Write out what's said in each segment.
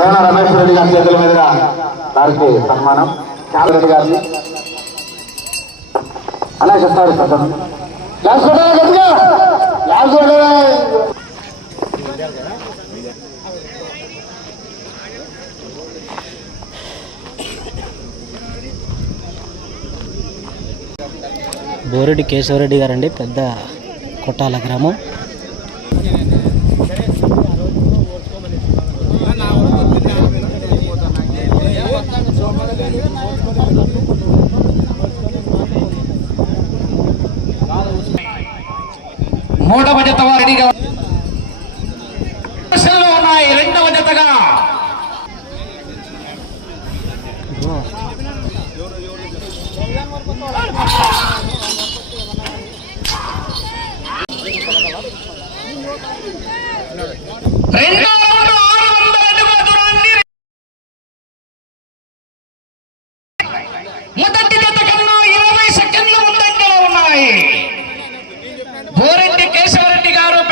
కోన రమేష్ రెడ్డి గారి చేతుల మీదుగా వారికి సన్మానం. చాలరెడ్డి గారిని అలా చెప్తారు సార్ బోరెడ్డి కేశవరెడ్డి గారండి పెద్ద కొట్టాల గ్రామం. మూడవ జత వారిగా ఉన్నాయి రెండవ జతగా. రెండవ రౌండ్ ఆరు వందల అడుగుల దూరాన్ని మొదటి జత కన్నా ఇరవై సెకండ్ల ముందంజలో ఉన్నాయి బోరెడ్డి కేశవరెడ్డి గారు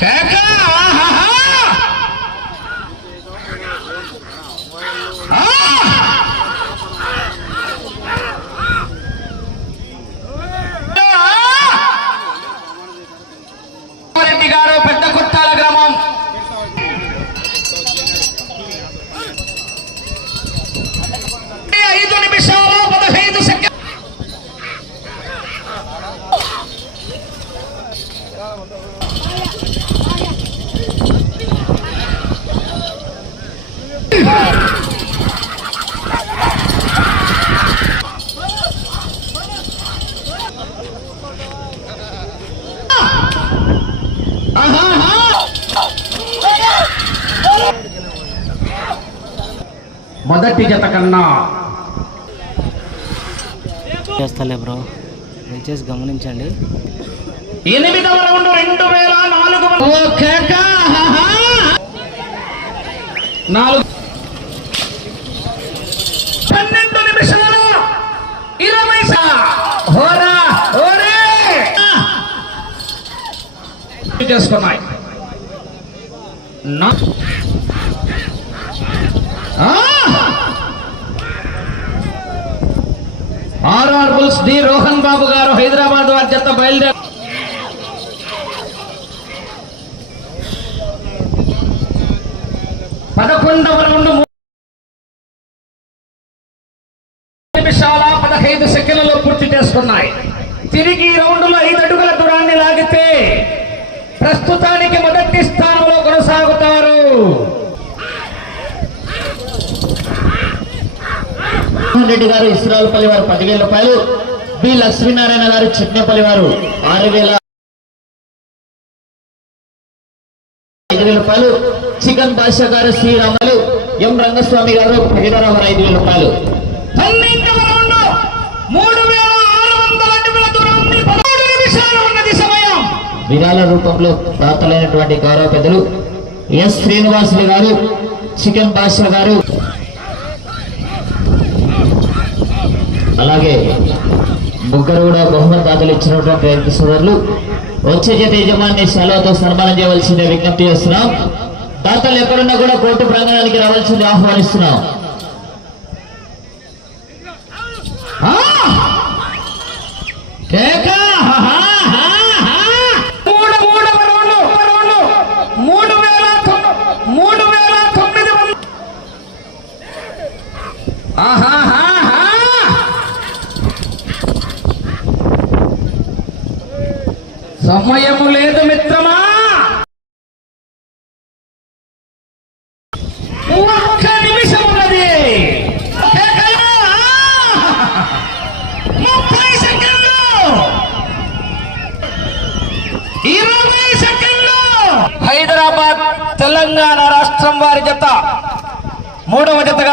కేక ఆహాహా! ఆ! కేశవరెడ్డి గారు పెద్ద కొట్టాల గ్రామం ఐదు నిమిషాలు పదహైదు సెకండ్ ఆహాహా! మొదటి జత కన్నా. చేస్తలే బ్రో. దయచేసి గమనించండి. ఎనిమిదవ రౌండ్ రెండు వేల నాలుగు! నాలుగు పన్నెండు నిమిషాలు. ఇరవై సా- హోరా హోరే! చేసుకున్నాయి. నా-! RR bulls D Rohan Babu garu Hyderabad వారి జత బయలుదేరి పదకొండవ రౌండ్ నిమిషాల పదహైదు సెకండ్లలో పూర్తి చేసుకున్నాయి. తిరిగి రౌండ్ రౌండ్లో ఐదు అడుగుల దూరాన్ని లాగితే ప్రస్తుతానికి మొదటి స్థానం జగన్మోహన్ రెడ్డి గారు ఇస్రాలపల్లి వారు పదివేల రూపాయలు బి. లక్ష్మీనారాయణ గారు చిట్నేపల్లి వారు ఆరు వేల ఐదు వేల రూపాయలు చికన్ బాషా గారు శ్రీరాములు ఎం. రంగస్వామి గారు పదివేల ఐదు వేల రూపాయలు. విరాళ రూపంలో ప్రాప్తులైనటువంటి గౌరవ పెద్దలు ఎస్. శ్రీనివాసులు గారు చికెన్ బాషా గారు అలాగే ముగ్గురు కూడా బహుమతి దాతలు ఇచ్చినటువంటి రైతు సోదరులు వచ్చే చేత యజమాని సెలవుతో సన్మానం చేయవలసిందే విజ్ఞప్తి చేస్తున్నాం. దాతలు ఎక్కడున్నా కూడా కోర్టు ప్రాంగణానికి రావాల్సింది ఆహ్వానిస్తున్నాం. ఆ! సమయము లేదు మిత్రమా? ఒక్క నిమిషం ఉన్నది. ముప్పై సెకండ్లు. ఇరవై సెకండ్లు. హైదరాబాద్ తెలంగాణ రాష్ట్రం వారి జత. మూడవ జతగా